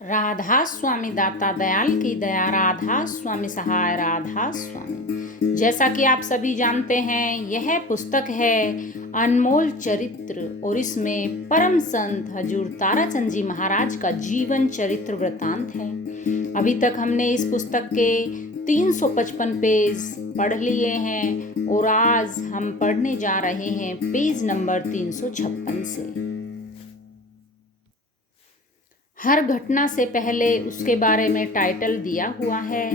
राधा स्वामी दाता दयाल की दया, राधा स्वामी सहाय, राधा स्वामी। जैसा कि आप सभी जानते हैं, यह पुस्तक है अनमोल चरित्र और इसमें परम संत हजूर ताराचंद जी महाराज का जीवन चरित्र वृतांत है। अभी तक हमने इस पुस्तक के 355 पेज पढ़ लिए हैं और आज हम पढ़ने जा रहे हैं पेज नंबर 356 से। हर घटना से पहले उसके बारे में टाइटल दिया हुआ है,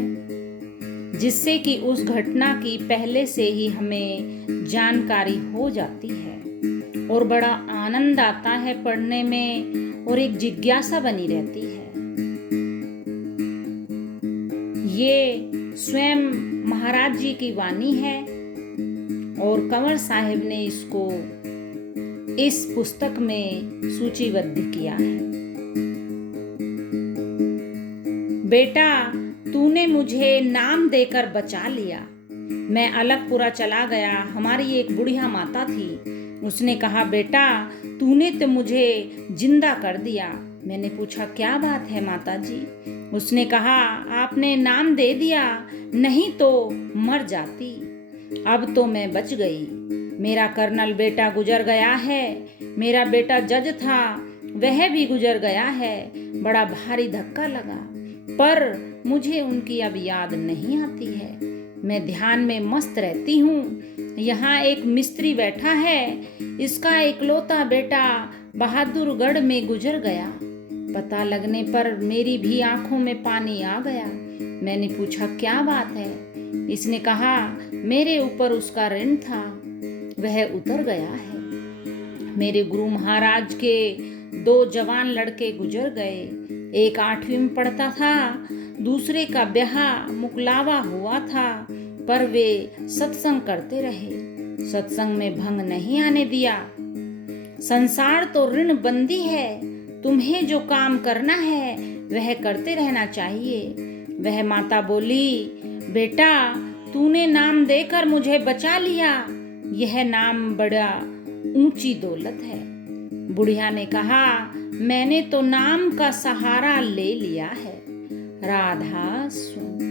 जिससे कि उस घटना की पहले से ही हमें जानकारी हो जाती है और बड़ा आनंद आता है पढ़ने में और एक जिज्ञासा बनी रहती है। ये स्वयं महाराज जी की वाणी है और कंवर साहिब ने इसको इस पुस्तक में सूचीबद्ध किया है। बेटा, तूने मुझे नाम देकर बचा लिया। मैं अलगपुरा चला गया। हमारी एक बुढ़िया माता थी। उसने कहा, बेटा तूने तो मुझे जिंदा कर दिया। मैंने पूछा, क्या बात है माता जी? उसने कहा, आपने नाम दे दिया, नहीं तो मर जाती। अब तो मैं बच गई। मेरा कर्नल बेटा गुजर गया है। मेरा बेटा जज था, वह भी गुजर गया है। बड़ा भारी धक्का लगा, पर मुझे उनकी अब याद नहीं आती है। मैं ध्यान में मस्त रहती हूँ। यहाँ एक मिस्त्री बैठा है, इसका इकलौता बेटा बहादुरगढ़ में गुजर गया। पता लगने पर मेरी भी आंखों में पानी आ गया। मैंने पूछा, क्या बात है? इसने कहा, मेरे ऊपर उसका ऋण था, वह उतर गया है। मेरे गुरु महाराज के 2 जवान लड़के गुजर गए। एक 8वीं में पढ़ता था, दूसरे का ब्याह मुकलावा हुआ था, पर वे सत्संग करते रहे। सत्संग में भंग नहीं आने दिया। संसार तो ऋण बंदी है। तुम्हें जो काम करना है वह करते रहना चाहिए। वह माता बोली, बेटा तूने नाम देकर मुझे बचा लिया। यह नाम बड़ा ऊंची दौलत है। बुढ़िया ने कहा, मैंने तो नाम का सहारा ले लिया है। राधा स्वामी।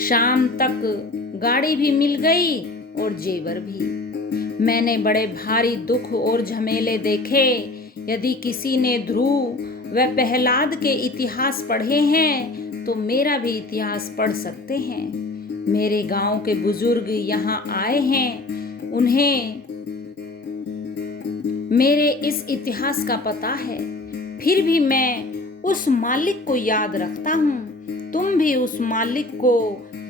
शाम तक गाड़ी भी मिल गई और जेवर भी। मैंने बड़े भारी दुख और झमेले देखे। यदि किसी ने ध्रुव व प्रहलाद के इतिहास पढ़े हैं तो मेरा भी इतिहास पढ़ सकते हैं। मेरे गांव के बुजुर्ग यहाँ आए हैं, उन्हें मेरे इस इतिहास का पता है। फिर भी मैं उस मालिक को याद रखता हूँ। तुम भी उस मालिक को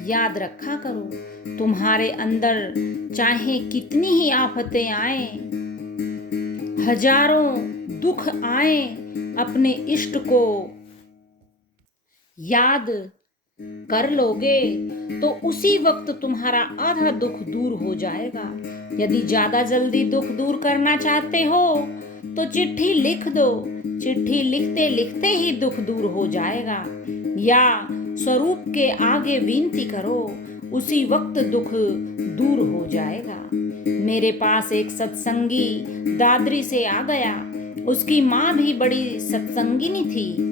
याद रखा करो। तुम्हारे अंदर चाहे कितनी ही आफतें आए, हजारों दुख आए, अपने इष्ट को याद कर लोगे तो उसी वक्त तुम्हारा आधा दुख दूर हो जाएगा। यदि ज्यादा जल्दी दुख दूर करना चाहते हो तो चिट्ठी लिख दो। चिट्ठी लिखते लिखते ही दुख दूर हो जाएगा। या स्वरूप के आगे विनती करो, उसी वक्त दुख दूर हो जाएगा। मेरे पास एक सत्संगी दादरी से आ गया। उसकी माँ भी बड़ी सत्संगिनी थी।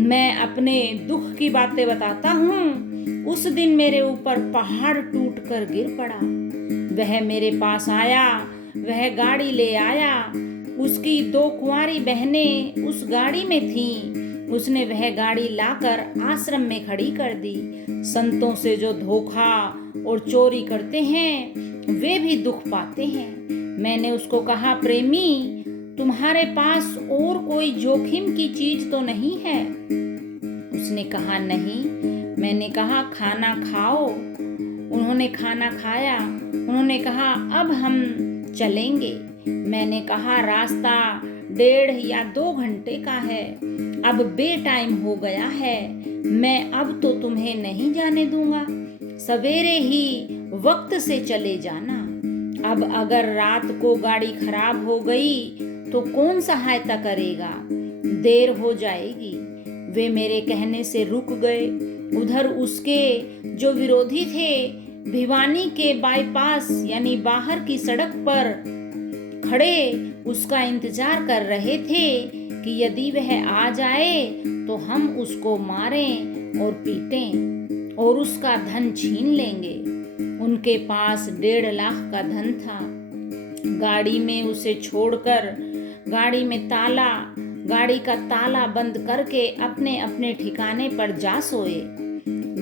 मैं अपने दुख की बातें बताता हूँ। उस दिन मेरे ऊपर पहाड़ टूट कर गिर पड़ा। वह मेरे पास आया, वह गाड़ी ले आया। उसकी 2 कुंवारी बहनें उस गाड़ी में थीं। उसने वह गाड़ी लाकर आश्रम में खड़ी कर दी। संतों से जो धोखा और चोरी करते हैं वे भी दुख पाते हैं। मैंने उसको कहा, प्रेमी तुम्हारे पास और कोई जोखिम की चीज तो नहीं है? उसने कहा, नहीं। मैंने कहा, खाना खाओ। उन्होंने खाना खाया। उन्होंने कहा, अब हम चलेंगे। मैंने कहा, रास्ता 1.5 या 2 घंटे का है। अब बे टाइम हो गया है। मैं अब तो तुम्हें नहीं जाने दूंगा। सवेरे ही वक्त से चले जाना। अब अगर रात को गाड़ी खराब हो गई तो कौन सहायता करेगा? देर हो जाएगी। वे मेरे कहने से रुक गए। उधर उसके जो विरोधी थे भिवानी के बाईपास यानी बाहर की सड़क पर खड़े उसका इंतजार कर रहे थे कि यदि वह आ जाए तो हम उसको मारें और पीटें और उसका धन छीन लेंगे। उनके पास 1.5 लाख का धन था। गाड़ी में उसे छोड़कर गाड़ी का ताला बंद करके अपने अपने ठिकाने पर जा सोए।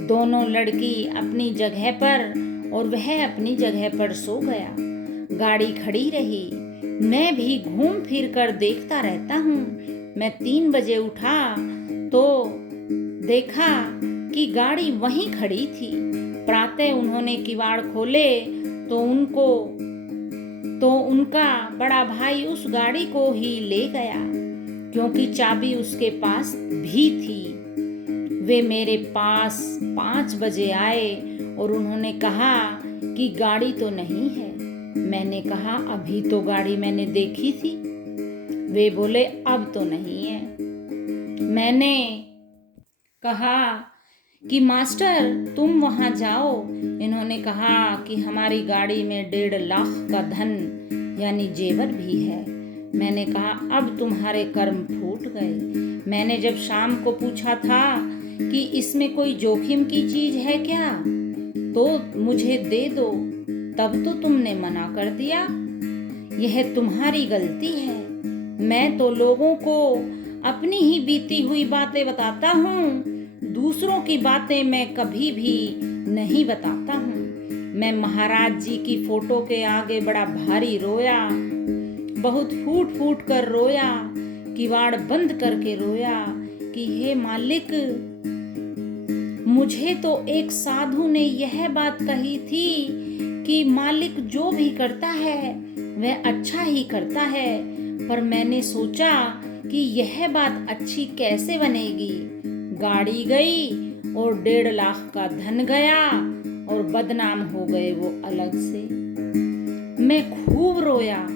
दोनों लड़की अपनी जगह पर और वह अपनी जगह पर सो गया। गाड़ी खड़ी रही। मैं भी घूम फिर कर देखता रहता हूँ। मैं 3 बजे उठा तो देखा कि गाड़ी वहीं खड़ी थी। प्रातः उन्होंने किवाड़ खोले तो उनका बड़ा भाई उस गाड़ी को ही ले गया, क्योंकि चाबी उसके पास भी थी। वे मेरे पास 5 बजे आए और उन्होंने कहा कि गाड़ी तो नहीं है। मैंने कहा अभी तो गाड़ी मैंने देखी थी। वे बोले अब तो नहीं है। मैंने कहा कि मास्टर तुम वहां जाओ। इन्होंने कहा कि हमारी गाड़ी में 1.5 लाख का धन यानी जेवर भी है। मैंने कहा अब तुम्हारे कर्म फूट गए। मैंने जब शाम को पूछा था कि इसमें कोई जोखिम की चीज है क्या, तो मुझे दे दो, तब तो तुमने मना कर दिया। यह तुम्हारी गलती है। मैं तो लोगों को अपनी ही बीती हुई बातें बताता हूँ, दूसरों की बातें मैं कभी भी नहीं बताता हूँ। मैं महाराज जी की फोटो के आगे बड़ा भारी रोया, बहुत फूट फूट कर रोया, किवाड़ बंद करके रोया कि हे मालिक, मुझे तो एक साधु ने यह बात कही थी कि मालिक जो भी करता है वह अच्छा ही करता है, पर मैंने सोचा कि यह बात अच्छी कैसे बनेगी। गाड़ी गई और 1.5 लाख का धन गया और बदनाम हो गए वो अलग से। मैं खूब रोया,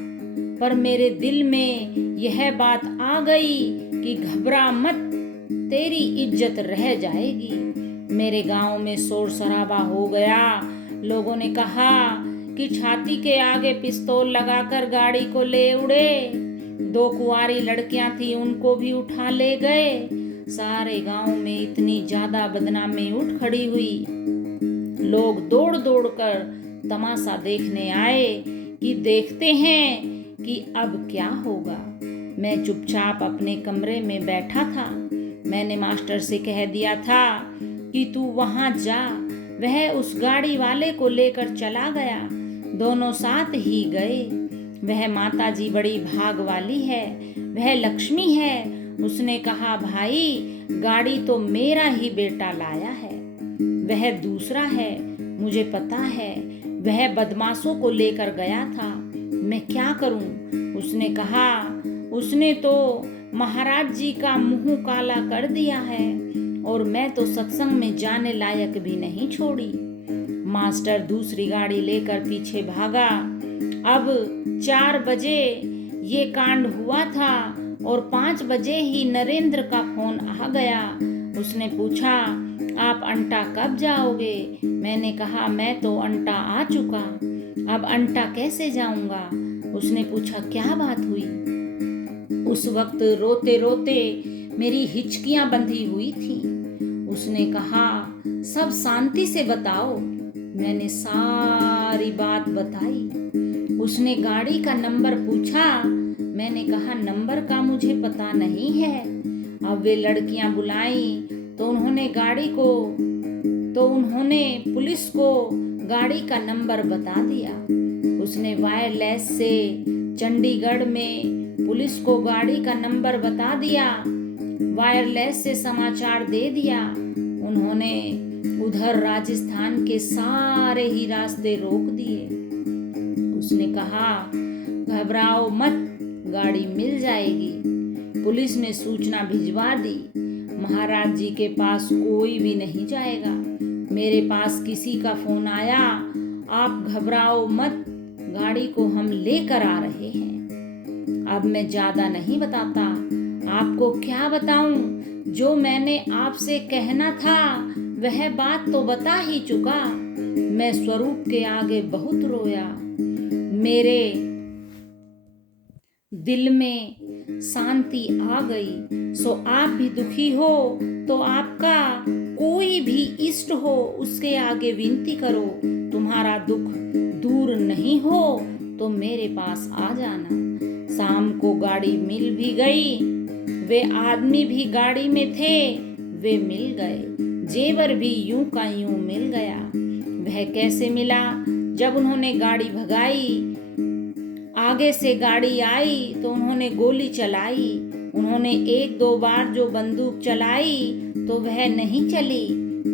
पर मेरे दिल में यह बात आ गई कि घबरा मत, तेरी इज्जत रह जाएगी। मेरे गांव में शोर शराबा हो गया। लोगों ने कहा कि छाती के आगे पिस्तौल लगाकर गाड़ी को ले उड़े। 2 कुंवारी लड़कियां थी, उनको भी उठा ले गए। सारे गांव में इतनी ज्यादा बदनामी उठ खड़ी हुई। लोग दौड़ दौड़ कर तमाशा देखने आए कि देखते हैं कि अब क्या होगा। मैं चुपचाप अपने कमरे में बैठा था। मैंने मास्टर से कह दिया था कि तू वहां जा। वह उस गाड़ी वाले को लेकर चला गया। दोनों साथ ही गए। वह माता जी बड़ी भाग वाली है, वह लक्ष्मी है। उसने कहा भाई, गाड़ी तो मेरा ही बेटा लाया है, वह दूसरा है, मुझे पता है। वह बदमाशों को लेकर गया था, मैं क्या करूं? उसने कहा उसने तो महाराज जी का मुंह काला कर दिया है और मैं तो सत्संग में जाने लायक भी नहीं छोड़ी। मास्टर दूसरी गाड़ी लेकर पीछे भागा। अब 4 बजे ये कांड हुआ था और 5 बजे ही नरेंद्र का फोन आ गया। उसने पूछा आप अंटा कब जाओगे? मैंने कहा मैं तो अंटा आ चुका, अब अंटा कैसे जाऊंगा? उसने पूछा क्या बात हुई? उस वक्त रोते रोते मेरी हिचकियां बंधी हुई थी। उसने कहा सब शांति से बताओ। मैंने सारी बात बताई। उसने गाड़ी का नंबर पूछा। मैंने कहा नंबर का मुझे पता नहीं है। अब वे लड़कियां बुलाई तो उन्होंने पुलिस को गाड़ी का नंबर बता दिया। उसने वायरलेस से चंडीगढ़ में पुलिस को गाड़ी का नंबर बता दिया, वायरलेस से समाचार दे दिया। उन्होंने उधर राजस्थान के सारे ही रास्ते रोक दिए। उसने कहा घबराओ मत, गाड़ी मिल जाएगी। पुलिस ने सूचना भिजवा दी, महाराज जी के पास कोई भी नहीं जाएगा। मेरे पास किसी का फोन आया, आप घबराओ मत, गाड़ी को हम लेकर आ रहे हैं। अब मैं ज्यादा नहीं बताता, आपको क्या बताऊं? जो मैंने आपसे कहना था वह बात तो बता ही चुका। मैं स्वरूप के आगे बहुत रोया। मेरे दिल में शांति आ गई। सो आप भी दुखी हो तो आपका कोई भी इष्ट हो उसके आगे विनती करो। तुम्हारा दुख दूर नहीं हो तो मेरे पास आ जाना। शाम को गाड़ी मिल भी गई, वे आदमी भी गाड़ी में थे, वे मिल गए। जेवर भी यूं का यूं मिल गया। वह कैसे मिला? जब उन्होंने गाड़ी भगाई, आगे से गाड़ी आई तो उन्होंने गोली चलाई। उन्होंने एक दो बार जो बंदूक चलाई तो वह नहीं चली।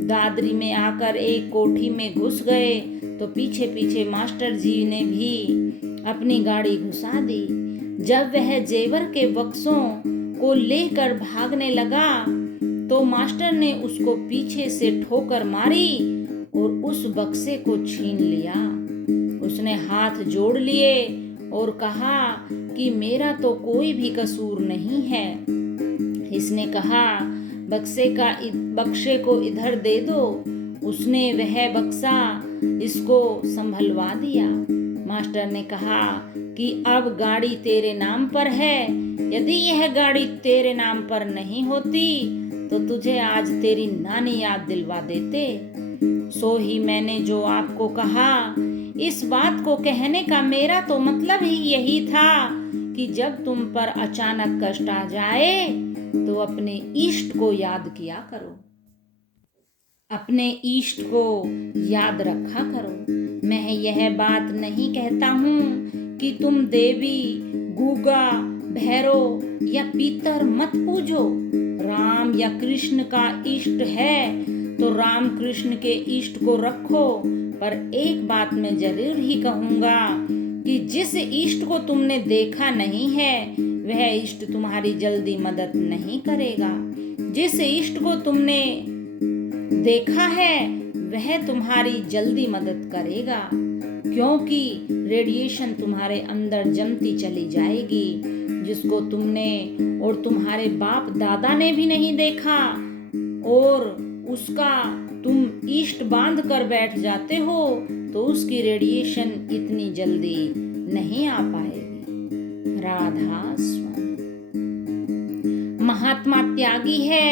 दादरी में आकर एक कोठी में घुस गए तो पीछे पीछे मास्टर जी ने भी अपनी गाड़ी घुसा दी। जब वह जेवर के बक्सों को लेकर भागने लगा तो मास्टर ने उसको पीछे से ठोकर मारी और उस बक्से को छीन लिया। उसने हाथ जोड़ लिए और कहा कि मेरा तो कोई भी कसूर नहीं है। इसने कहा बक्से को इधर दे दो। उसने वह बक्सा इसको संभलवा दिया। मास्टर ने कहा कि अब गाड़ी तेरे नाम पर है। यदि यह गाड़ी तेरे नाम पर नहीं होती तो तुझे आज तेरी नानी याद दिलवा देते। सो ही मैंने जो आपको कहा। इस बात को कहने का मेरा तो मतलब ही यही था कि जब तुम पर अचानक कष्ट आ जाए तो अपने इष्ट को याद किया करो, अपने इष्ट को याद रखा करो। मैं यह बात नहीं कहता हूँ कि तुम देवी, गूगा, भैरव या पीतर मत पूजो। राम या कृष्ण का इष्ट है तो राम कृष्ण के इष्ट को रखो। पर एक बात मैं जरूर ही कहूँगा कि जिस इष्ट को तुमने देखा नहीं है वह इष्ट तुम्हारी जल्दी मदद नहीं करेगा। जिस इष्ट को तुमने देखा है वह तुम्हारी जल्दी मदद करेगा, क्योंकि रेडिएशन तुम्हारे अंदर जमती चली जाएगी। जिसको तुमने और तुम्हारे बाप दादा ने भी नहीं देखा और उसका तुम इष्ट बांध कर बैठ जाते हो तो उसकी रेडिएशन इतनी जल्दी नहीं आ पाएगी। राधा स्वामी। महात्मा त्यागी है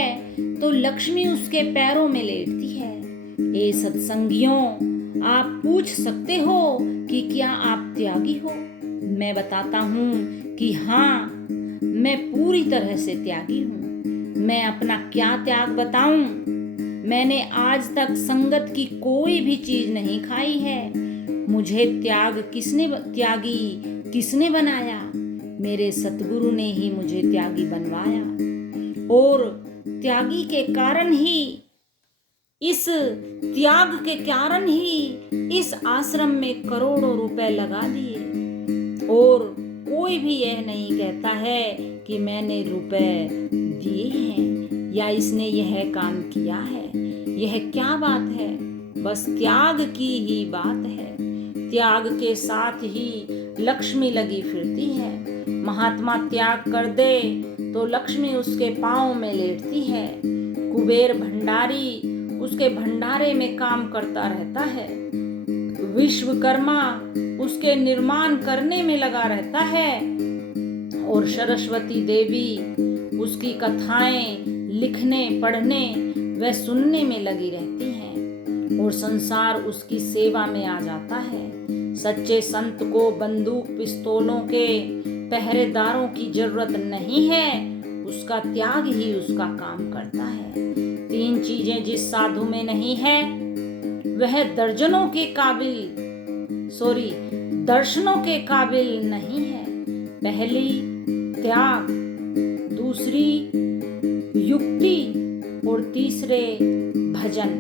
तो लक्ष्मी उसके पैरों में लेटती है। ए सत्संगियों, आप पूछ सकते हो कि क्या आप त्यागी हो? मैं बताता हूँ कि हाँ, मैं पूरी तरह से त्यागी हूँ। मैं अपना क्या त्याग बताऊं? मैंने आज तक संगत की कोई भी चीज नहीं खाई है। मुझे त्यागी किसने बनाया? मेरे सतगुरु ने ही मुझे त्यागी बनवाया। और त्यागी के कारण ही, इस त्याग के कारण ही इस आश्रम में करोड़ों रुपए लगा दिए और कोई भी यह नहीं कहता है कि मैंने रुपए दिए हैं या इसने यह काम किया है। यह क्या बात है? बस त्याग की ही बात है। त्याग के साथ ही लक्ष्मी लगी फिरती है। महात्मा त्याग कर दे तो लक्ष्मी उसके पांव में लेटती है। कुबेर भंडारी उसके भंडारे में काम करता रहता है। विश्वकर्मा उसके निर्माण करने में लगा रहता है और सरस्वती देवी उसकी कथाएं लिखने, पढ़ने व सुनने में लगी रहती हैं और संसार उसकी सेवा में आ जाता है। सच्चे संत को बंदूक पिस्तौलों के पहरेदारों की जरूरत नहीं है, उसका त्याग ही उसका काम करता है। 3 चीजें जिस साधु में नहीं है वह दर्शनों के काबिल नहीं है। पहली त्याग, दूसरी युक्ति और तीसरे भजन।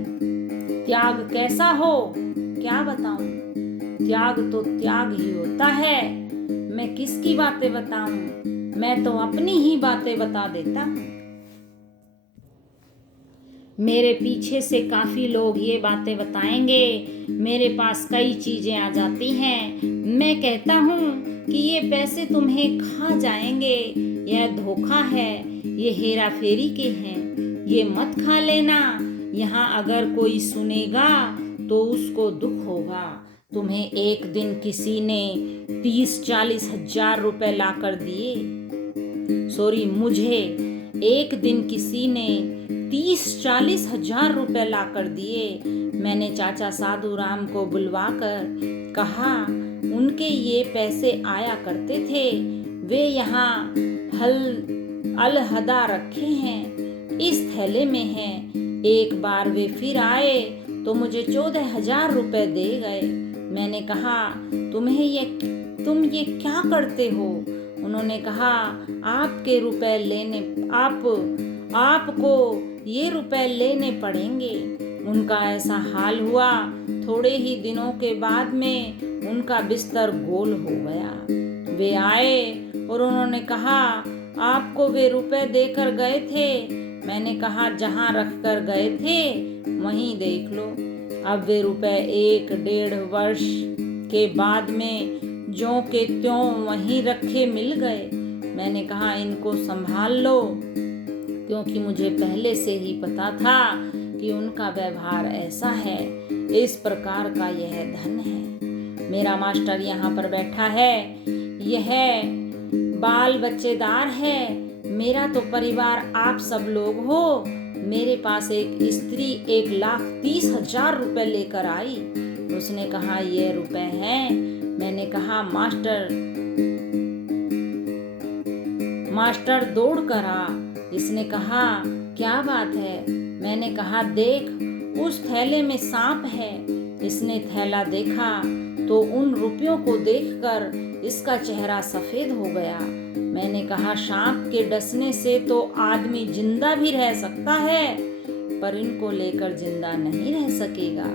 त्याग कैसा हो क्या बताऊं? त्याग तो त्याग ही होता है। मैं किसकी बातें बताऊं? मैं तो अपनी ही बातें बता देता हूं। मेरे पीछे से काफी लोग ये बातें बताएंगे। मेरे पास कई चीजें आ जाती हैं। मैं कहता हूँ कि ये पैसे तुम्हें खा जाएंगे, यह धोखा है, ये हेरा फेरी के हैं, ये मत खा लेना। यहाँ अगर कोई सुनेगा तो उसको दुख होगा। तुम्हें एक दिन किसी ने 30-40 हजार रुपए ला कर दिए मुझे एक दिन किसी ने 30-40 हजार रुपए ला कर दिए। मैंने चाचा साधु राम को बुलवाकर कहा, उनके ये पैसे आया करते थे, वे यहाँ अलहदा रखे हैं, इस थैले में हैं। एक बार वे फिर आए तो मुझे 14,000 रुपए दे गए। मैंने कहा, तुम ये क्या करते हो? उन्होंने कहा, आपके रुपए लेने आपको ये रुपए लेने पड़ेंगे। उनका ऐसा हाल हुआ, थोड़े ही दिनों के बाद में उनका बिस्तर गोल हो गया। वे आए और उन्होंने कहा, आपको वे रुपए देकर गए थे? मैंने कहा, जहाँ रख कर गए थे वहीं देख लो। अब वे रुपए 1-1.5 वर्ष के बाद में ज्यों के त्यों वहीं रखे मिल गए। मैंने कहा, इनको संभाल लो, क्योंकि मुझे पहले से ही पता था कि उनका व्यवहार ऐसा है। इस प्रकार का यह धन है। मेरा मास्टर यहाँ पर बैठा है, यह बाल बच्चेदार है। मेरा तो परिवार आप सब लोग हो। मेरे पास एक स्त्री 1,30,000 रुपए लेकर आई। उसने कहा, ये रुपए हैं। मैंने कहा, मास्टर दौड़ कर आ। इसने कहा, क्या बात है? मैंने कहा, देख, उस थैले में सांप है। इसने थैला देखा तो उन रुपयों को देखकर इसका चेहरा सफेद हो गया। मैंने कहा, सांप के डसने से तो आदमी जिंदा भी रह सकता है, पर इनको लेकर जिंदा नहीं रह सकेगा।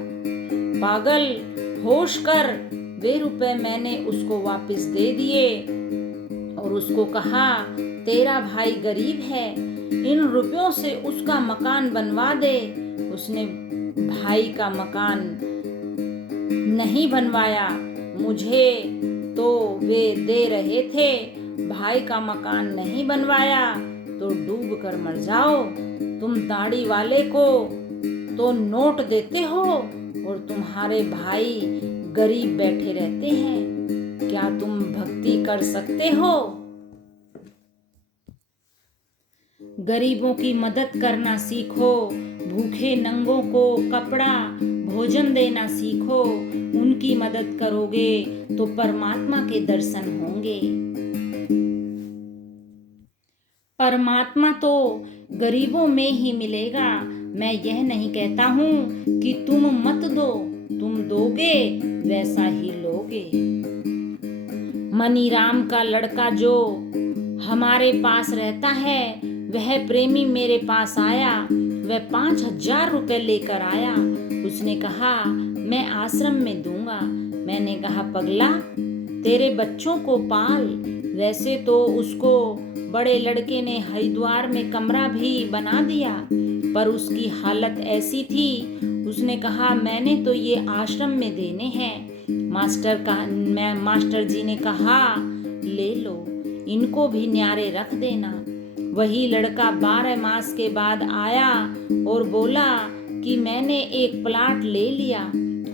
पागल, होश कर। वे रुपए मैंने उसको वापस दे दिए और उसको कहा, तेरा भाई गरीब है, इन रुपयों से उसका मकान बनवा दे। उसने भाई का मकान नहीं बनवाया। मुझे तो वे दे रहे थे, भाई का मकान नहीं बनवाया तो डूब कर मर जाओ। तुम दाढ़ी वाले को तो नोट देते हो और तुम्हारे भाई गरीब बैठे रहते हैं। क्या तुम भक्ति कर सकते हो? गरीबों की मदद करना सीखो, भूखे नंगों को कपड़ा भोजन देना सीखो। उनकी मदद करोगे तो परमात्मा के दर्शन होंगे। परमात्मा तो गरीबों में ही मिलेगा। मैं यह नहीं कहता हूँ कि तुम मत दो, तुम दोगे वैसा ही लोगे। मनीराम का लड़का जो हमारे पास रहता है, वह प्रेमी मेरे पास आया। वह 5,000 रुपए लेकर आया। उसने कहा, मैं आश्रम में दूंगा। मैंने कहा, पगला, तेरे बच्चों को पाल। वैसे तो उसको बड़े लड़के ने हरिद्वार में कमरा भी बना दिया, पर उसकी हालत ऐसी थी। उसने कहा, मैंने तो ये आश्रम में देने हैं। मास्टर जी ने कहा, ले लो, इनको भी न्यारे रख देना। वही लड़का 12 मास के बाद आया और बोला कि मैंने एक प्लाट ले लिया,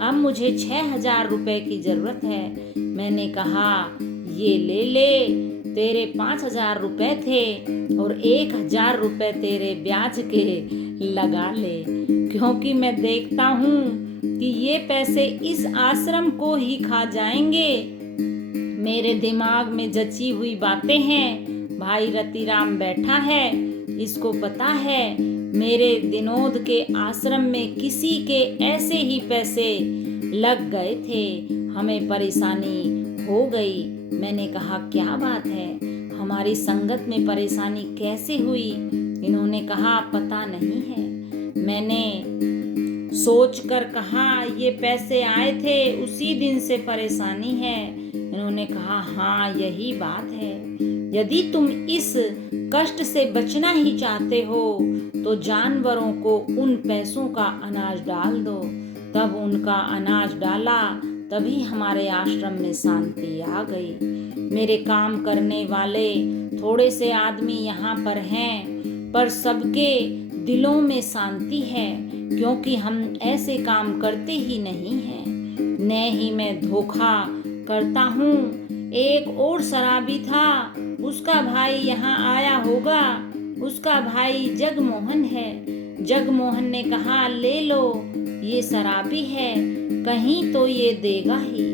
अब मुझे 6,000 रुपए की जरूरत है। मैंने कहा, ये ले ले, तेरे 5,000 रुपए थे और 1,000 रुपए तेरे ब्याज के लगा ले, क्योंकि मैं देखता हूँ कि ये पैसे इस आश्रम को ही खा जाएंगे। मेरे दिमाग में जची हुई बातें हैं। भाई रतिराम बैठा है, इसको पता है मेरे विनोद के आश्रम में किसी के ऐसे ही पैसे लग गए थे, हमें परेशानी हो गई। मैंने कहा, क्या बात है, हमारी संगत में परेशानी कैसे हुई? इन्होंने कहा, पता नहीं है। मैंने सोच कर कहा, ये पैसे आए थे उसी दिन से परेशानी है। इन्होंने कहा, हाँ, यही बात है। यदि तुम इस कष्ट से बचना ही चाहते हो तो जानवरों को उन पैसों का अनाज डाल दो। तब उनका अनाज डाला, तभी हमारे आश्रम में शांति आ गई। मेरे काम करने वाले थोड़े से आदमी यहाँ पर हैं, पर सबके दिलों में शांति है, क्योंकि हम ऐसे काम करते ही नहीं हैं। न ही मैं धोखा करता हूँ। एक और शराबी था, उसका भाई यहाँ आया होगा। उसका भाई जगमोहन है। जगमोहन ने कहा, ले लो, ये शराबी है, कहीं तो ये देगा ही।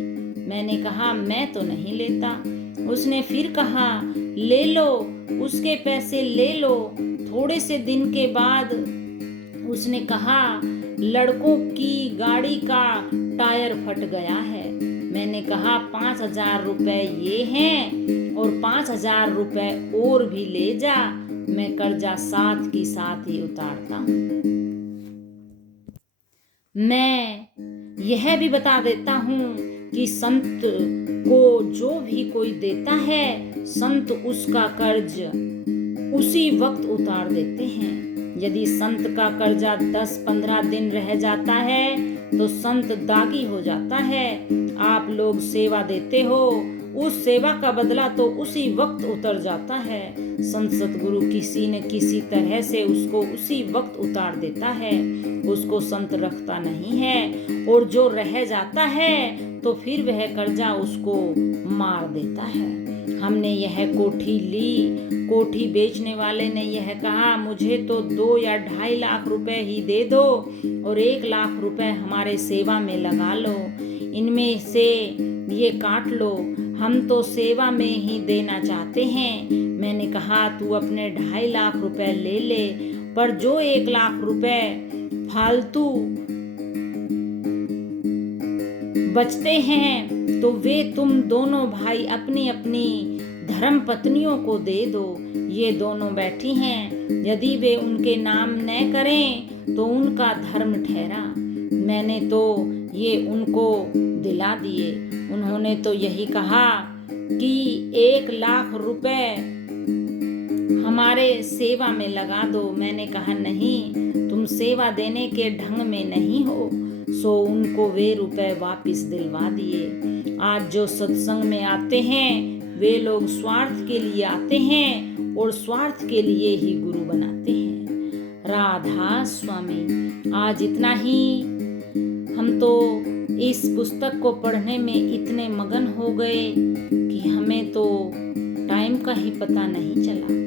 मैंने कहा, मैं तो नहीं लेता। उसने फिर कहा, ले लो, उसके पैसे ले लो। थोड़े से दिन के बाद उसने कहा, लड़कों की गाड़ी का टायर फट गया है। मैंने कहा, 5,000 रुपए ये हैं और 5,000 रुपए और भी ले जा, मैं कर्जा साथ की साथ ही उतारता हूँ। मैं यह भी बता देता हूँ कि संत को जो भी कोई देता है, संत उसका कर्ज उसी वक्त उतार देते हैं। यदि संत का कर्जा 10-15 दिन रह जाता है तो संत दागी हो जाता है। आप लोग सेवा देते हो, उस सेवा का बदला तो उसी वक्त उतर जाता है। संत सतगुरु किसी न किसी तरह से उसको उसी वक्त उतार देता है। उसको संत रखता नहीं है, और जो रह जाता है तो फिर वह कर्जा उसको मार देता है। हमने यह कोठी ली। कोठी बेचने वाले ने यह कहा, मुझे तो 2 या 2.5 लाख रुपए ही दे दो और 1 लाख रुपए हमारे सेवा में लगा लो, इनमें से ये काट लो, हम तो सेवा में ही देना चाहते हैं। मैंने कहा, तू अपने 2.5 लाख रुपए ले ले, पर जो 1 लाख रुपए फालतू बचते हैं तो वे तुम दोनों भाई अपनी अपनी धर्म पत्नियों को दे दो। ये दोनों बैठी हैं, यदि वे उनके नाम न करें तो उनका धर्म ठहरा। मैंने तो ये उनको दिला दिए। उन्होंने तो यही कहा कि 1 लाख रुपए हमारे सेवा में लगा दो। मैंने कहा, नहीं, तुम सेवा देने के ढंग में नहीं हो। सो उनको वे रुपए वापस दिलवा दिए। आज जो सत्संग में आते हैं वे लोग स्वार्थ के लिए आते हैं और स्वार्थ के लिए ही गुरु बनाते हैं। राधा स्वामी। आज इतना ही। हम तो इस पुस्तक को पढ़ने में इतने मगन हो गए कि हमें तो टाइम का ही पता नहीं चला।